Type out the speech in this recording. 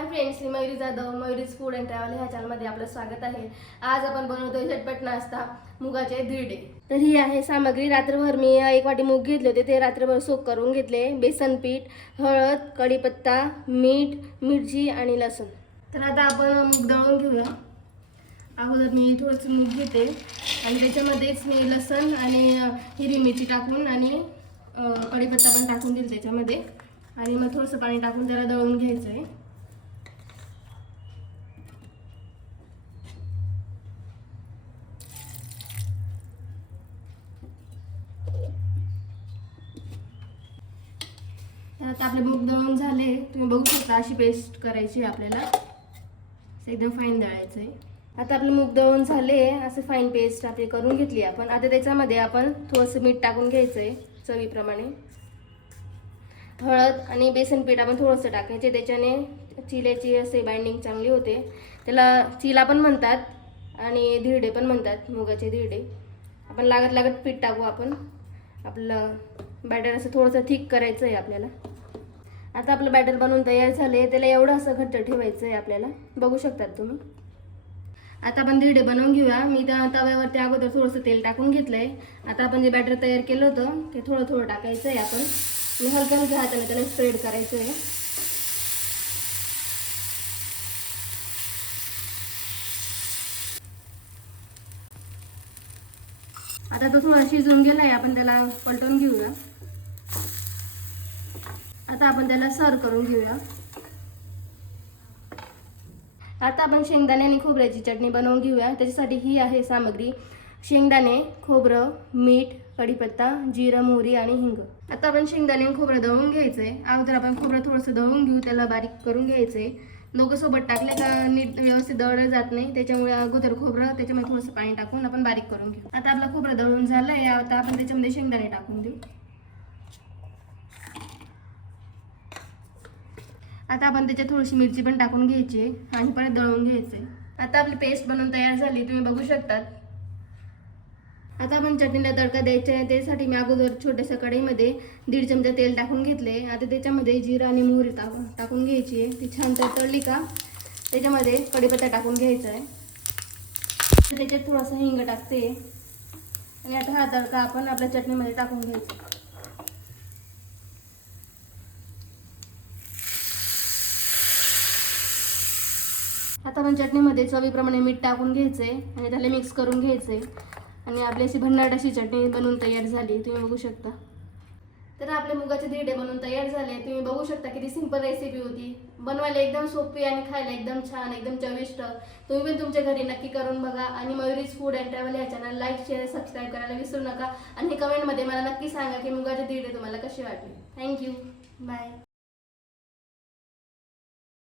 हाय friends, मी Mayuri Jadhav, Mayuri's food and travel ह्या चॅनलमध्ये आपलं स्वागत आहे। आज आपण बनवतोय झटपट नाश्ता, मुगाचे धिरडे। तर ही आहे सामग्री। रात्रभर मी 1 वाटी मूग घेतले होते, ते रात्रभर सोक करून घेतले। बेसन पीठ, हळद, कढीपत्ता, मीठ, मिरची आणि लसूण। तर आता आपण मूग दळून घेऊया। अगोदर मी थोडंसं मूग घेते आणि त्याच्यामध्येच मी लसूण आणि हिरवी मिरची टाकून आणि कढीपत्ता पण टाकून देईल त्याच्यामध्ये, आणि मग थोडंसं पाणी टाकून त्याला दळून घ्यायचं आहे। आता आपले मूग दळून झाले, तुम्ही बघू शकता। अशी पेस्ट करायची आपल्याला, एकदम फाईन दळायचं आहे। आता आपले मूग दळून झाले, असं फाईन पेस्ट आपली करून घेतली आपण। आता त्याच्यामध्ये आपण थोडंसं मीठ टाकून घ्यायचं आहे चवीप्रमाणे। हळद आणि बेसन पीठ आपण थोडंसं टाकायचे, त्याच्याने चिल्याची असे बाइंडिंग चांगली होते। त्याला चिला पण म्हणतात आणि धिरडे पण म्हणतात, मुगाचे धिरडे। आपण लागत लागत पीठ टाकू आपण। आपलं बॅटर असं थोडंसं थिक करायचं आहे आपल्याला। आता आपलं बॅटर बनवून तयार झाले, त्याला एवढं असं घट्ट ठेवायचं आहे आपल्याला, बघू शकतात तुम्ही। आता आपण धिरडे बनवून घेऊया। मी त्या तव्यावरती अगोदर थोडंसं तेल टाकून घेतलंय। आता आपण जे बॅटर तयार केलं होतं ते थोडं थोडं टाकायचं आहे आपण, आणि हलक्या हलक्या हाताने त्याला स्प्रेड करायचं आहे। आता तो थोडा शिजून गेलाय, आपण त्याला पलटून घेऊया। आता आपण त्याला सर्व करून घेऊया। आता आपण शेंगदाणे आणि खोबऱ्याची चटणी बनवून घेऊया। त्याच्यासाठी ही आहे सामग्री: शेंगदाणे, खोबरं, मीठ, कढीपत्ता, जिरं, मोहरी आणि हिंग। आता आपण शेंगदाणे आणि खोबरं दळून घ्यायचंय। अगोदर आपण खोबरं थोडंसं दळून घेऊ, त्याला बारीक करून घ्यायचंय। दोघं सोबत टाकले का नीट व्यवस्थित दळलं जात नाही, त्याच्यामुळे अगोदर खोबरं, त्याच्यामध्ये थोडंसं पाणी टाकून आपण बारीक करून घेऊ। आता आपलं खोबरं दळून झालंय, आता आपण त्याच्यामध्ये शेंगदाणे टाकून देऊ। आता आपण त्याच्यात थोडीशी मिरची पण टाकून घ्यायची आणि परत दळून घ्यायचे। आता आपली पेस्ट बनवून तयार झाली, तुम्ही बघू शकता। आता आपण चटणीला तडका द्यायचा आहे। त्यासाठी मी अगोदर छोट्याशा कढईमध्ये 1.5 चमचा तेल टाकून घेतले। आता त्याच्यामध्ये जिरा आणि मोहरी टाकून घ्यायची आहे। ती छान तळली का त्याच्यामध्ये कढीपत्ता टाकून घ्यायचा आहे। त्याच्यात थोडासा हिंग टाकते, आणि आता हा तडका आपण आपल्या चटणीमध्ये टाकून घ्यायचा। आता आपण चटणीमध्ये चवीप्रमाणे मीठ टाकून घ्यायचंय आणि त्याला मिक्स करून घ्यायचंय, आणि आपली अशी भन्नाट अशी चटणी बनवून तयार झाली, तुम्ही बघू शकता। तर आपले मुगाचे धिरडे बनवून तयार झाले, तुम्ही बघू शकता। किती सिंपल रेसिपी होती, बनवायला एकदम सोपी आणि खायला एकदम छान, एकदम चविष्ट। तुम्ही पण तुमच्या घरी नक्की करून बघा, आणि मयुरीज फूड अँड ट्रॅव्हल या चॅनल लाईक, शेअर, सबस्क्राईब करायला विसरू नका। आणि कमेंटमध्ये मला नक्की सांगा की मुगाचे धिरडे तुम्हाला कसे वाटले। Thank you, bye.